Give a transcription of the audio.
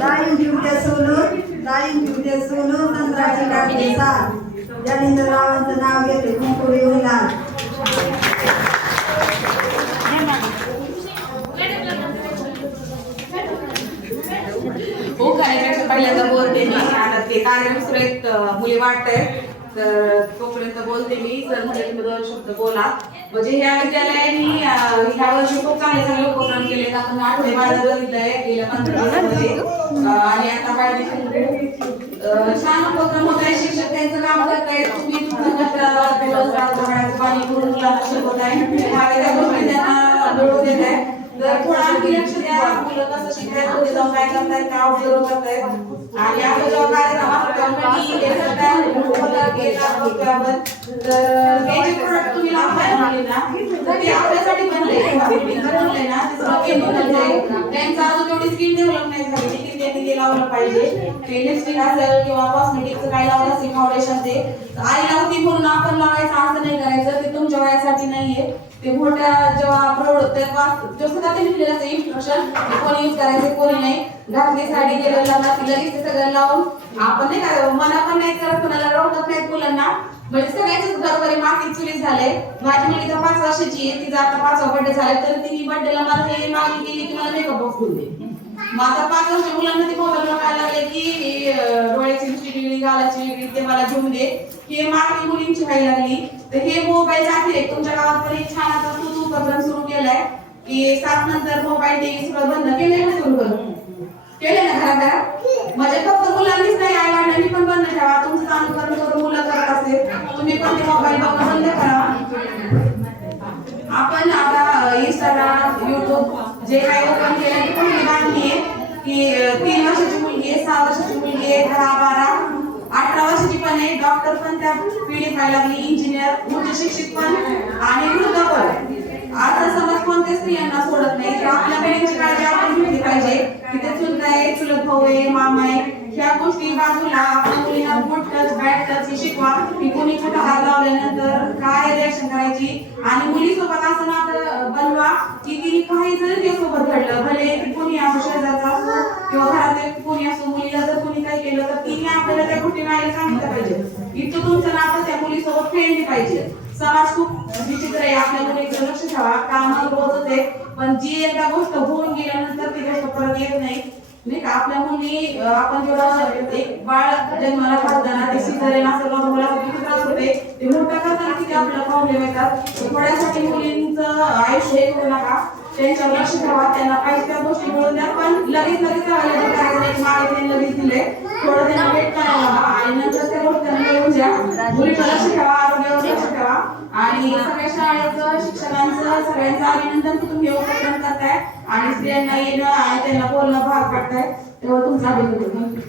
डाळिंब पिवट्या सोनू संत्राची काढली साथ जालिंदररावांचं नाव घेते कुंकुरी उलाल. हो कार्यक्रम पहिल्यांदा बोलते मी. आता ते कार्यक्रम सुरेख मुली वाटतंय तर तोपर्यंत बोलते मी. जर म्हणजे तुम्ही 2 शब्द बोला. म्हणजे ह्या विद्यालयाने ह्या वर्षी खूप चांगले उपक्रम केले. आपण आठवडे बाजार बघितलंय गेल्या 15 दिवसामध्ये आणि आता काय छान उपक्रम होत आहे. शिक्षक त्यांचं काम करत आहेत. तुम्ही पाणी करून मुलांना शिकवत आहे. त्या गोष्टी त्यांना मिळवून देत आहे. तर थोडं आणखी लक्ष द्या. मुलं कसं शिकतायत, पुढे जाऊन काय करतायत, काय ऑब्झर्व करतायत. आणि आपला जेव्हा कार्यक्रम तर हे जे प्रोडक्ट तुम्ही लावताय मुलींना तर ते आपल्यासाठी बनले ना. त्यांचं अजून तेवढी स्किन डेव्हलप नाही झाली की त्यांनी ते लावलं पाहिजे. ते लिपस्टिक असेल किंवा कॉस्मेटिकचं काय लावलं असेल फाउंडेशन ते आई लावती म्हणून आपण लावायचं असं नाही करायचं. ते तुमच्या वयासाठी नाहीये. ते मोठ्या जेव्हा प्रौढ जसं का ते लिहिलेलं असतं इन्स्ट्रक्शन कोणी यूज करायचं कोणी नाही. घातली साडी गेलं लग्नात लगेच ते सगळं लावून आपण नाही का मना पण नाही करत कोणाला रडत नाही मुलांना. म्हणजे सगळ्याच बरोबर मागणी चुलीच झाले. माझी मुलगी तर 5 वर्षाची आहे. तिचा आता 5वा बर्थडे झाला तर तिने बर्थडेला मला हे मागणी केली की मला मेकअप बॉक्स घेऊन दे. मग आता 5 वर्ष मुलांना ते मोबाईल बघायला लागले की डोळ्याची वेगळी गालाची वेगळी ते मला घेऊन दे. हे मागणी मुलींची व्हायला लागली. तर हे मोबाईल आहे तुमच्या गावात पण एक छान आता तू उपक्रम सुरू केलाय की 7 नंतर मोबाईल टीव्ही सगळं बंद केलंय ना. सुरू करून केले ना घराघरात. म्हणजे फक्त मुलांनीच नाही आई वडिलांनी पण बंद ठेवा. तुमचं अनुकरण करून मुलं करत असेल तुम्ही पण ते मोबाईल बघणं बंद करा. आपण आता इंस्टाग्राम युट्यूब जे काही ओपन केलं ते पण बातमी आहे की 3 वर्षाची मुलगी आहे, 6 वर्षाची मुलगी आहे, 10, 12, 18 वर्षाची पण आहे. डॉक्टर पण त्या पिढीत व्हायला लागली, इंजिनियर, उच्च शिक्षित पण आणि वृद्ध पण. आता समाज कोणत्या स्त्रियांना सोडत नाही. तर आपल्या पिढीची काळजी आपण घेतली पाहिजे की ते चुलत आहे, चुलत भाऊ आहे, मामा आहे. ह्या गोष्टी बाजूला आपल्या मुलींना गुड टच बॅड टच शिकवा की कोणी कुठं हात लावल्यानंतर काय रिॲक्शन करायची. आणि मुलीसोबत असं नातं बनवा की ती काही जर तिच्यासोबत घडलं भले कोणी असो शेजारचा असो किंवा घरात कोणी असो मुलीला जर कोणी काही केलं तर तिने आपल्याला त्या गोष्टी नाही सांगितलं पाहिजे. इतकं तुमचं नातं त्या मुलीसोबत खेळली पाहिजे. समाज खूप विचित्र आहे. आपल्या मुलीचं लक्ष ठेवा. कामाला रोज होते पण जी एकदा गोष्ट होऊन गेल्यानंतर ती गोष्ट परत येत नाही. नाही का आपल्या मुली आपण जेवढं एक बाळ जन्माला घालताना ते सिझेरियन असं मुलाला किती त्रास होते ते मोठं करताना किती आपल्याला प्रॉब्लेम येतात. थोड्यासाठी मुलींचं आयुष्य हे करू नका. त्यांच्यावर लक्ष ठेवा. त्यांना पाहिजे त्या गोष्टी मिळून द्या पण लगेच अवेलेबल करायचं मागे लगेच दिले थोडं त्यांना वेट करायला हवा आणि नंतर त्या गोष्टी त्यांना मिळून द्या. मुलीचं लक्ष ठेवा, आरोग्यावर लक्ष ठेवा. आणि सगळ्या शाळेचं शिक्षकांचं सगळ्यांचं अभिनंदन की तुम्ही हे उपक्रम करताय आणि स्त्रियांना येणं आणि त्यांना बोलणं भाग पाडताय तेव्हा तुमचं अभिनंदन.